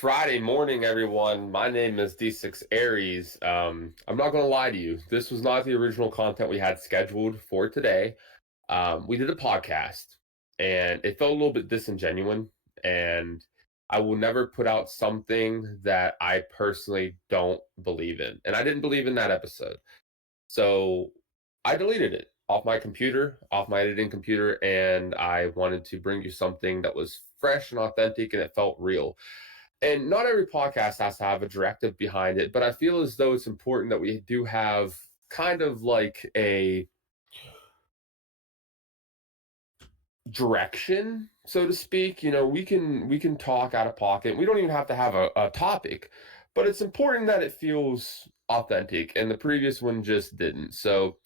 Friday morning, everyone. My name is D6 Aries. I'm not going to lie to you. This was not the original content we had scheduled for today. We did a podcast, and it felt a little bit disingenuous. And I will never put out something that I personally don't believe in. And I didn't believe in that episode. So I deleted it off my computer, off my editing computer, and I wanted to bring you something that was fresh and authentic and it felt real. And not every podcast has to have a directive behind it, but I feel as though it's important that we do have kind of like a direction, so to speak. We can talk out of pocket. We don't even have to have a topic, but it's important that it feels authentic. And the previous one just didn't. So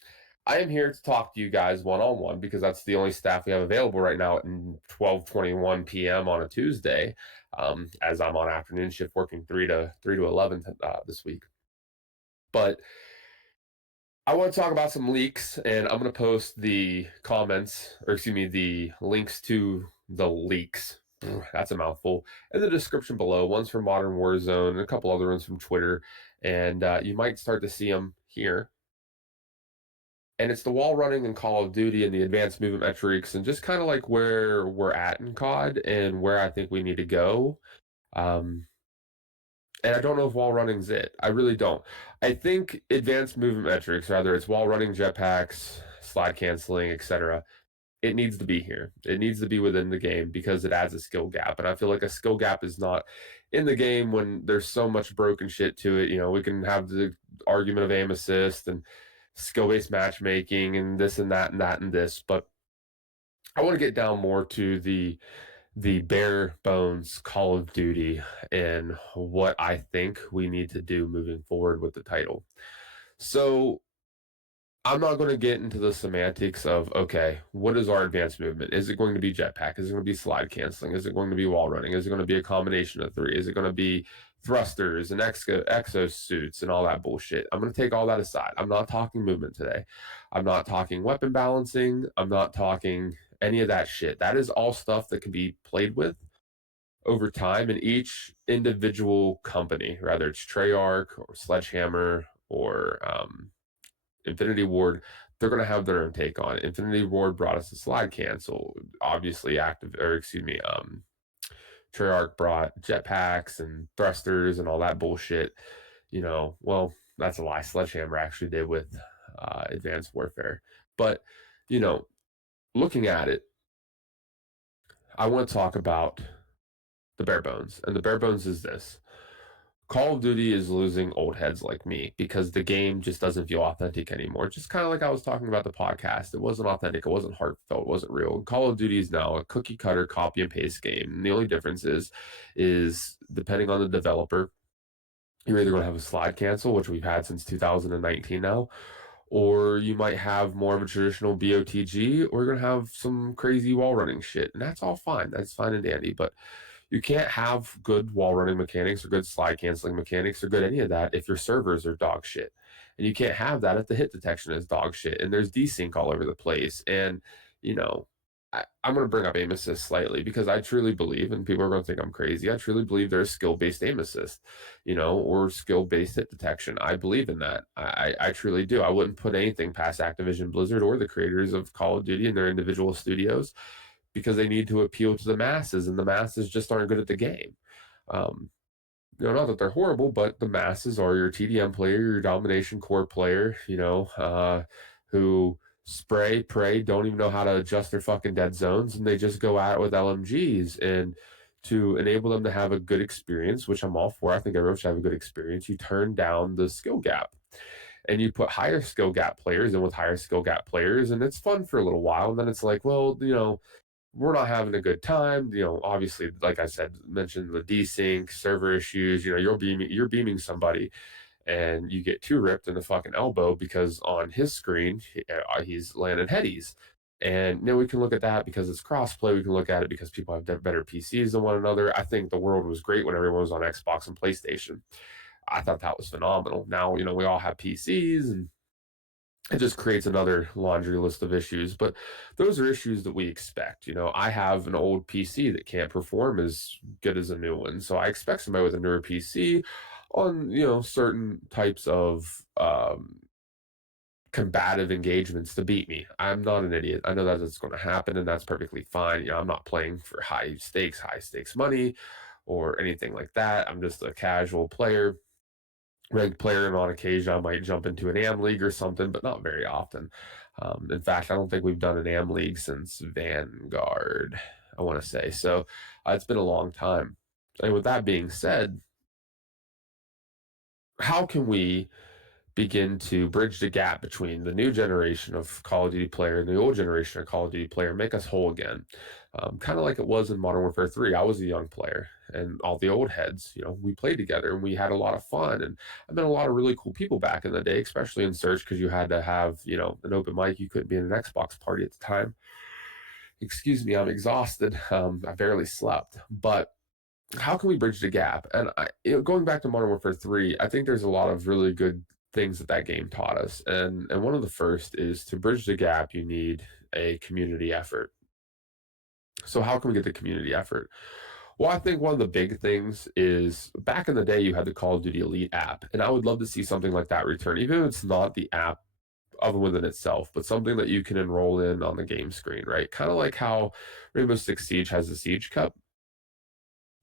I am here to talk to you guys one on one because that's the only staff we have available right now at 12:21 p.m. on a Tuesday. As I'm on afternoon shift working 3 to 11 this week. But I want to talk about some leaks, and I'm going to post the comments, or excuse me, the links to the leaks. That's a mouthful. In the description below, one's from Modern Warzone, and a couple other ones from Twitter, and you might start to see them here. And it's the wall running in Call of Duty and the advanced movement metrics, and just kind of like where we're at in COD and where I think we need to go. Um, and I don't know if wall running's it. I really don't. I think advanced movement metrics, whether it's wall running, jetpacks, slide canceling, etc., it needs to be here. It needs to be within the game because it adds a skill gap. And I feel like a skill gap is not in the game when there's so much broken shit to it. We can have the argument of aim assist and skill based matchmaking and this and that and that and this. But I want to get down more to the bare bones Call of Duty and what I think we need to do moving forward with the title. So I'm not going to get into the semantics of, okay, what is our advanced movement? Is it going to be jetpack? Is it going to be slide canceling? Is it going to be wall running? Is it going to be a combination of three? Is it going to be thrusters and exosuits and all that bullshit? I'm going to take all that aside. I'm not talking movement today. I'm not talking weapon balancing. I'm not talking any of that shit. That is all stuff that can be played with over time in each individual company, whether it's Treyarch or Sledgehammer or Infinity Ward, they're going to have their own take on it. Infinity Ward brought us the slide cancel, obviously active, or excuse me, Treyarch brought jetpacks and thrusters and all that bullshit. Well, that's a lie. Sledgehammer actually did with Advanced Warfare. But, you know, looking at it, I want to talk about the bare bones. And the bare bones is this: Call of Duty is losing old heads like me because the game just doesn't feel authentic anymore. Just kind of like I was talking about the podcast. It wasn't authentic. It wasn't heartfelt. It wasn't real. Call of Duty is now a cookie cutter copy and paste game. And the only difference is depending on the developer, you're either going to have a slide cancel, which we've had since 2019 now, or you might have more of a traditional BOTG, or you're going to have some crazy wall running shit. And that's all fine. That's fine and dandy. But you can't have good wall running mechanics or good slide canceling mechanics or good any of that if your servers are dog shit. And you can't have that if the hit detection is dog shit and there's desync all over the place. And, you know, I'm going to bring up aim assist slightly because I truly believe, and people are going to think I'm crazy, I truly believe there's skill based aim assist, or skill based hit detection. I believe in that. I truly do. I wouldn't put anything past Activision Blizzard or the creators of Call of Duty and their individual studios because they need to appeal to the masses, and the masses just aren't good at the game. Um, not that they're horrible, but the masses are your TDM player, your domination core player, who spray, pray, don't even know how to adjust their fucking dead zones, and they just go at it with LMGs. And to enable them to have a good experience, which I'm all for, I think everyone should have a good experience, you turn down the skill gap and you put higher skill gap players in with higher skill gap players, and it's fun for a little while. And then it's like, well, we're not having a good time. Obviously, like I said, mentioned the desync, server issues. You're beaming somebody, and you get too ripped in the fucking elbow because on his screen he's landing headies. And we can look at that because it's crossplay. We can look at it because people have better PCs than one another. I think the world was great when everyone was on Xbox and PlayStation. I thought that was phenomenal. Now we all have PCs and it just creates another laundry list of issues. But those are issues that we expect. I have an old PC that can't perform as good as a new one. So I expect somebody with a newer PC on, certain types of combative engagements to beat me. I'm not an idiot. I know that it's going to happen, and that's perfectly fine. I'm not playing for high stakes money or anything like that. I'm just a casual player, ranked player, and on occasion I might jump into an AM league or something, but not very often. In fact, I don't think we've done an AM league since Vanguard, I want to say. So it's been a long time. And with that being said, how can we begin to bridge the gap between the new generation of Call of Duty player and the old generation of Call of Duty player, make us whole again? Kind of like it was in Modern Warfare 3. I was a young player, and all the old heads, we played together and we had a lot of fun. And I met a lot of really cool people back in the day, especially in Search, because you had to have, an open mic. You couldn't be in an Xbox party at the time. Excuse me, I'm exhausted. I barely slept. But how can we bridge the gap? And going back to Modern Warfare 3, I think there's a lot of really good things that game taught us. And one of the first is to bridge the gap, you need a community effort. So how can we get the community effort? Well, I think one of the big things is back in the day, you had the Call of Duty Elite app, and I would love to see something like that return, even if it's not the app of within itself, but something that you can enroll in on the game screen, right? Kind of like how Rainbow Six Siege has the Siege Cup.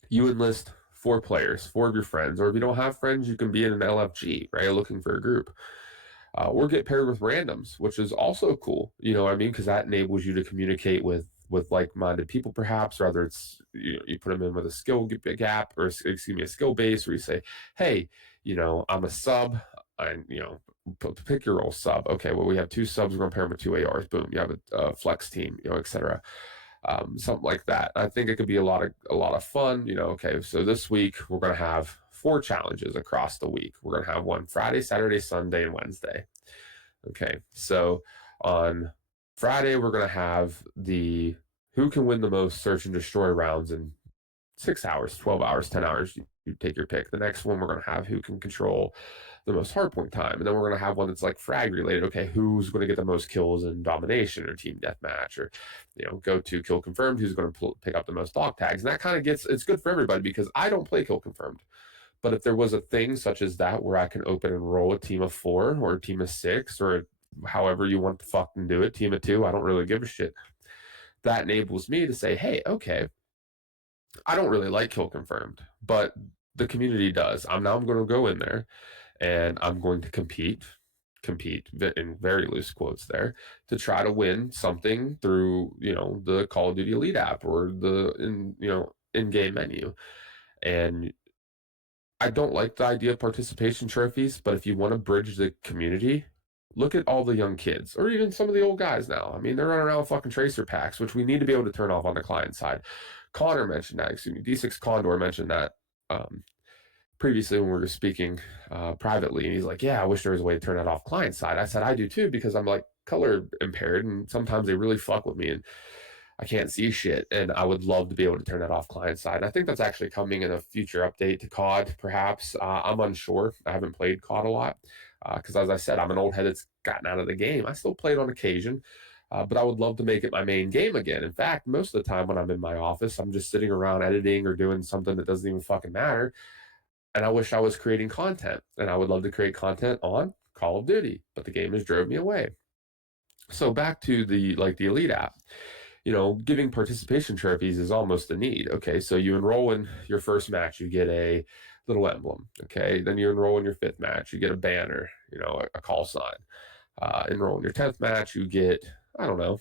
You enlist four players, four of your friends, or if you don't have friends, you can be in an LFG, right? Looking for a group. Or get paired with randoms, which is also cool. You know what I mean? Because that enables you to communicate with like-minded people, perhaps. Rather, it's you put them in with a skill gap, or excuse me, a skill base, where you say, "Hey, I'm a sub, and pick your role sub. Okay, well, we have two subs. We're gonna pair them with two ARs. Boom, you have a flex team, etc. Something like that. I think it could be a lot of fun. Okay, so this week we're gonna have four challenges across the week. We're gonna have one Friday, Saturday, Sunday, and Wednesday. Okay, so on Friday we're gonna have the who can win the most search and destroy rounds in 6 hours, 12 hours, 10 hours. You take your pick. The next one we're going to have who can control the most hardpoint time. And then we're going to have one that's like frag related. Okay, who's going to get the most kills in domination or team deathmatch, or, go to kill confirmed, who's going to pick up the most dog tags. And that kind of it's good for everybody because I don't play kill confirmed. But if there was a thing such as that where I can open and roll a team of four or a team of six or however you want to fucking do it, team of two, I don't really give a shit. That enables me to say, hey, okay, I don't really like kill confirmed, but the community does. I'm going to go in there and I'm going to compete in very loose quotes there to try to win something through the Call of Duty Elite app or the in-game menu. And I don't like the idea of participation trophies, but if you want to bridge the community, look at all the young kids or even some of the old guys now. I mean, they're running around with fucking tracer packs, which we need to be able to turn off on the client side. Connor mentioned that, excuse me, D6 Condor mentioned that previously when we were speaking privately, and he's like, yeah, I wish there was a way to turn that off client side. I said, I do too, because I'm like color impaired, and sometimes they really fuck with me, and I can't see shit, and I would love to be able to turn that off client side. I think that's actually coming in a future update to COD, perhaps. I'm unsure. I haven't played COD a lot because, as I said, I'm an old head that's gotten out of the game. I still play it on occasion, but I would love to make it my main game again. In fact, most of the time when I'm in my office, I'm just sitting around editing or doing something that doesn't even fucking matter. And I wish I was creating content, and I would love to create content on Call of Duty, but the game has drove me away. So back to the Elite app, giving participation trophies is almost a need. Okay, so you enroll in your first match, you get a little emblem. Okay, then you enroll in your fifth match, you get a banner, a call sign. Enroll in your 10th match, you get, I don't know,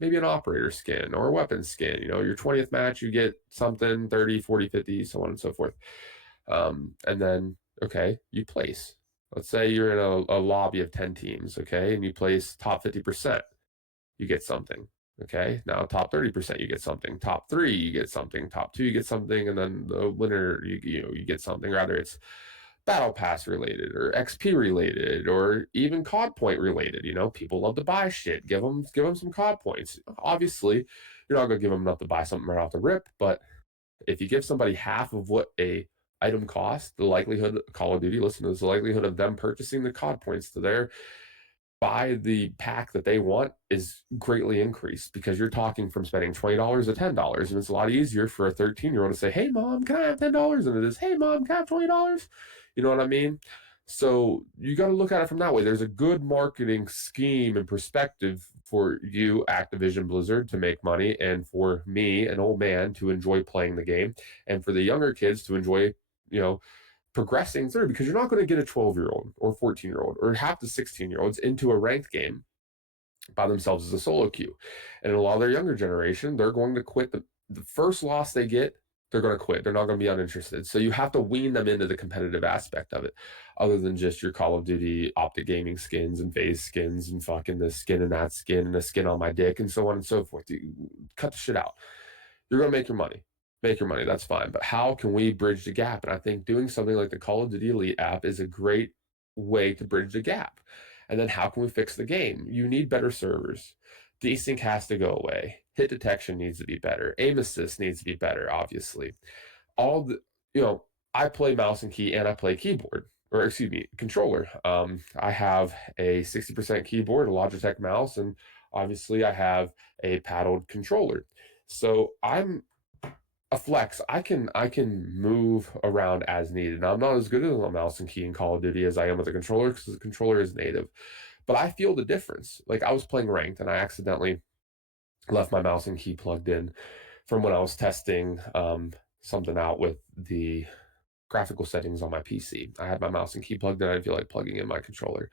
maybe an operator skin or a weapon skin. Your 20th match, you get something 30, 40, 50, so on and so forth. And then, okay, you place. Let's say you're in a lobby of 10 teams, okay, and you place top 50%, you get something. Okay, now top 30%, you get something. Top three, you get something. Top two, you get something, and then the winner, you get something. Rather, it's battle pass related or XP related or even COD point related. People love to buy shit. Give them some COD points. Obviously, you're not gonna give them enough to buy something right off the rip, but if you give somebody half of what a item costs, the likelihood Call of Duty, listen to this, the likelihood of them purchasing the COD points to their buy the pack that they want is greatly increased because you're talking from spending $20 to $10. And it's a lot easier for a 13-year-old to say, "Hey, mom, can I have $10?" And it is, "Hey, mom, can I have $20?" You know what I mean? So you got to look at it from that way. There's a good marketing scheme and perspective for you, Activision Blizzard, to make money, and for me, an old man, to enjoy playing the game, and for the younger kids to enjoy, you know, progressing through, because you're not going to get a 12-year-old or 14-year-old or half the 16-year-olds into a ranked game by themselves as a solo queue. And a lot of their younger generation, they're going to quit the first loss they get, they're going to quit. They're not going to be uninterested. So you have to wean them into the competitive aspect of it, other than just your Call of Duty optic gaming skins and phase skins and fucking this skin and that skin and a skin on my dick and so on and so forth. You cut the shit out. You're going to make your money. Make your money. That's fine. But how can we bridge the gap? And I think doing something like the Call of Duty Elite app is a great way to bridge the gap. And then how can we fix the game? You need better servers. Desync has to go away. Hit detection needs to be better. Aim assist needs to be better, obviously. All the, you know, I play mouse and key and I play keyboard, or excuse me, controller. I have a 60% keyboard, a Logitech mouse, and obviously I have a paddled controller. So I'm a flex. I can move around as needed. Now I'm not as good as a mouse and key in Call of Duty as I am with a controller because the controller is native. But I feel the difference. Like I was playing ranked and I accidentally left my mouse and key plugged in from when I was testing something out with the graphical settings on my PC. I had my mouse and key plugged in. I didn't feel like plugging in my controller.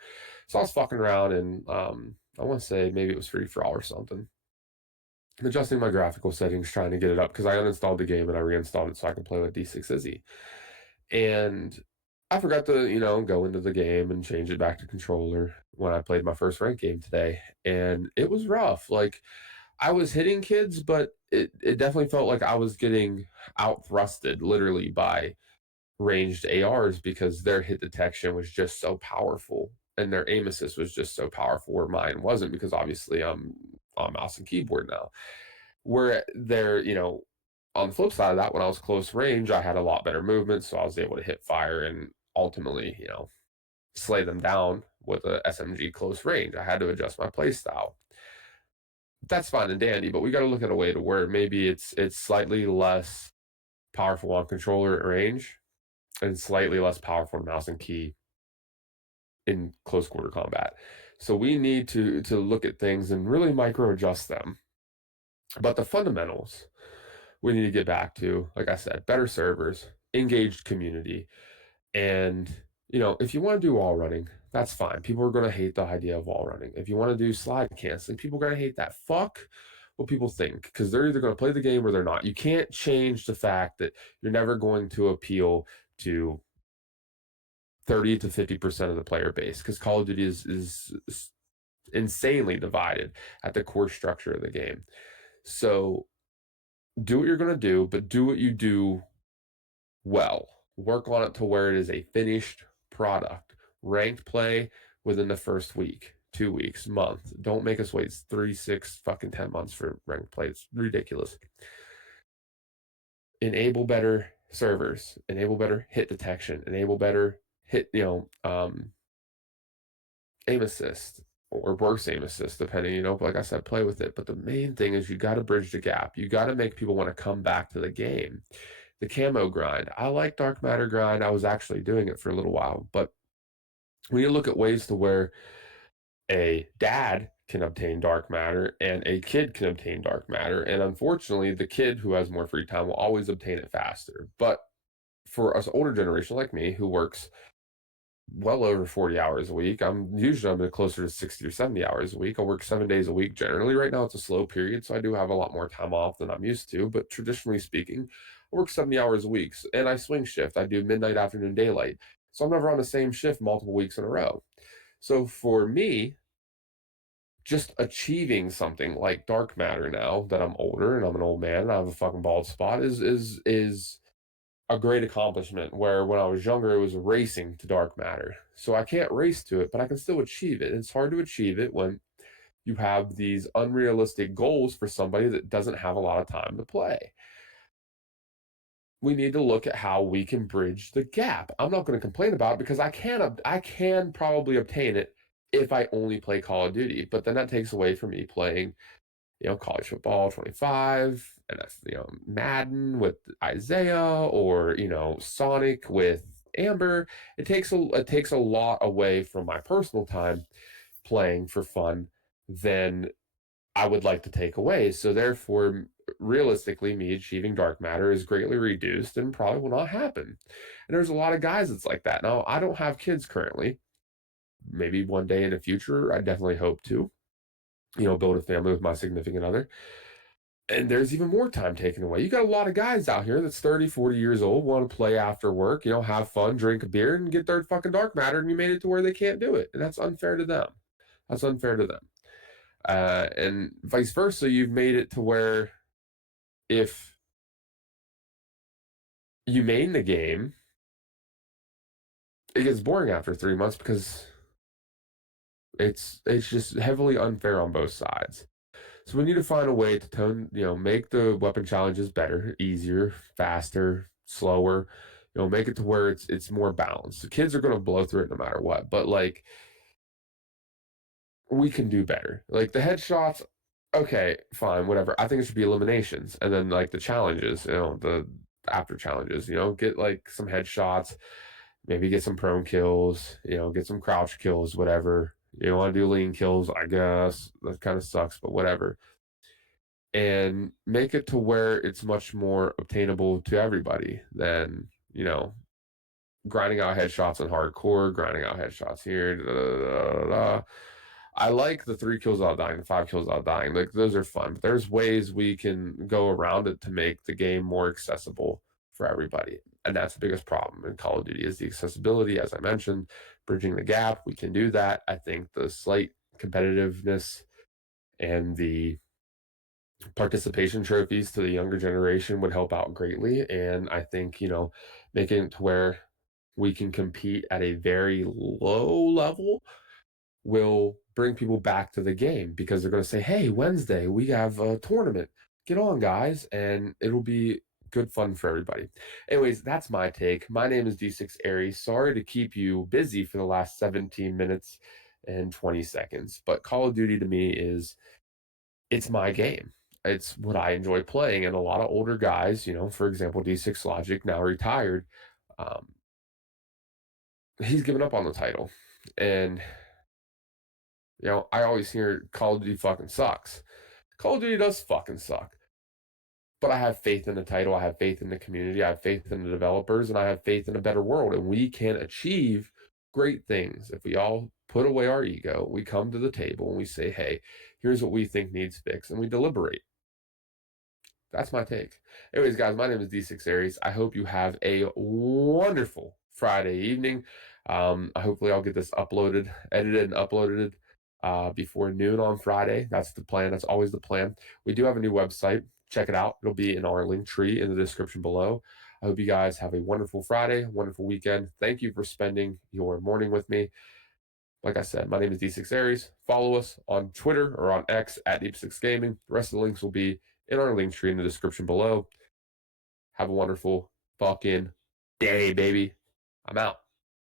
So I was fucking around and I want to say maybe it was free for all or something, adjusting my graphical settings, trying to get it up because I uninstalled the game and I reinstalled it so I can play with D6 Izzy. And I forgot to, go into the game and change it back to controller when I played my first ranked game today. And it was rough. Like I was hitting kids, but it definitely felt like I was getting out thrusted literally by ranged ARs because their hit detection was just so powerful and their aim assist was just so powerful where mine wasn't because obviously I'm on mouse and keyboard now. Where they're, on the flip side of that, when I was close range, I had a lot better movement, so I was able to hit fire and ultimately, slay them down with a SMG close range. I had to adjust my play style. That's fine and dandy, but we got to look at a way to where maybe it's slightly less powerful on controller at range and slightly less powerful mouse and key in close quarter combat. So we need to look at things and really micro adjust them. But the fundamentals we need to get back to, like I said, better servers, engaged community. And, if you want to do wall running, that's fine. People are going to hate the idea of wall running. If you want to do slide canceling, people are going to hate that. Fuck what people think because they're either going to play the game or they're not. You can't change the fact that you're never going to appeal to 30 to 50% of the player base because Call of Duty is insanely divided at the core structure of the game. So do what you're going to do, but do what you do well. Work on it to where it is a finished product. Ranked play within the first week, 2 weeks, month. Don't make us wait 3, 6, fucking 10 months for ranked play. It's ridiculous. Enable better servers. Enable better hit detection. Enable better hit, aim assist or worse aim assist, depending, like I said, play with it. But the main thing is you got to bridge the gap. You got to make people want to come back to the game. The camo grind. I like dark matter grind. I was actually doing it for a little while, but we need to look at ways to where a dad can obtain dark matter and a kid can obtain dark matter. And unfortunately, the kid who has more free time will always obtain it faster. But for us older generation like me who works well over 40 hours a week. I'm closer to 60 or 70 hours a week. I work 7 days a week generally. Right now it's a slow period, so I do have a lot more time off than I'm used to. But traditionally speaking, I work 70 hours a week and I swing shift. I do midnight, afternoon, daylight. So I'm never on the same shift multiple weeks in a row. So for me, just achieving something like dark matter now that I'm older and I'm an old man and I have a fucking bald spot is a great accomplishment where when I was younger, it was racing to dark matter. So I can't race to it, but I can still achieve it. It's hard to achieve it when you have these unrealistic goals for somebody that doesn't have a lot of time to play. We need to look at how we can bridge the gap. I'm not going to complain about it because I can probably obtain it if I only play Call of Duty. But then that takes away from me playing, college football 25, and that's, Madden with Isaiah, or, Sonic with Amber. It takes a lot away from my personal time playing for fun than I would like to take away. So therefore, realistically, me achieving dark matter is greatly reduced and probably will not happen. And there's a lot of guys that's like that. Now, I don't have kids currently. Maybe one day in the future, I definitely hope to, build a family with my significant other. And there's even more time taken away. You got a lot of guys out here that's 30, 40 years old, want to play after work, have fun, drink a beer, and get their fucking dark matter, and you made it to where they can't do it. And that's unfair to them. That's unfair to them. And vice versa, you've made it to where if you main the game, it gets boring after 3 months because it's just heavily unfair on both sides. So we need to find a way to make the weapon challenges better, easier, faster, slower. Make it to where it's more balanced. The kids are going to blow through it no matter what, but like we can do better. Like the headshots, okay, fine, whatever. I think it should be eliminations, and then like the challenges, the after challenges, get like some headshots, maybe get some prone kills, get some crouch kills, whatever. You want to do lean kills, I guess. That kind of sucks, but whatever. And make it to where it's much more obtainable to everybody than, grinding out headshots in hardcore, grinding out headshots here. Da, da, da, da. I like the 3 kills without dying, the 5 kills without dying. Like those are fun. But there's ways we can go around it to make the game more accessible for everybody. And that's the biggest problem in Call of Duty is the accessibility. As I mentioned, bridging the gap. We can do that. I think the slight competitiveness and the participation trophies to the younger generation would help out greatly. And I think, making it to where we can compete at a very low level will bring people back to the game because they're going to say, hey, Wednesday, we have a tournament. Get on, guys. And it'll be good fun for everybody. Anyways, that's my take. My name is D6 Aries. Sorry to keep you busy for the last 17 minutes and 20 seconds, but Call of Duty to me it's my game. It's what I enjoy playing. And a lot of older guys, for example, D6 Logic, now retired, um, he's given up on the title. And, I always hear Call of Duty fucking sucks. Call of Duty does fucking suck. But I have faith in the title. I have faith in the community. I have faith in the developers. And I have faith in a better world. And we can achieve great things if we all put away our ego. We come to the table and we say, hey, here's what we think needs fixed. And we deliberate. That's my take. Anyways, guys, my name is D6 Aries. I hope you have a wonderful Friday evening. Hopefully, I'll get this edited, and uploaded before noon on Friday. That's the plan. That's always the plan. We do have a new website. Check it out. It'll be in our link tree in the description below. I hope you guys have a wonderful Friday, wonderful weekend. Thank you for spending your morning with me. Like I said, my name is D6 Aries. Follow us on Twitter or on X at Deep6 Gaming. The rest of the links will be in our link tree in the description below. Have a wonderful fucking day, baby. I'm out.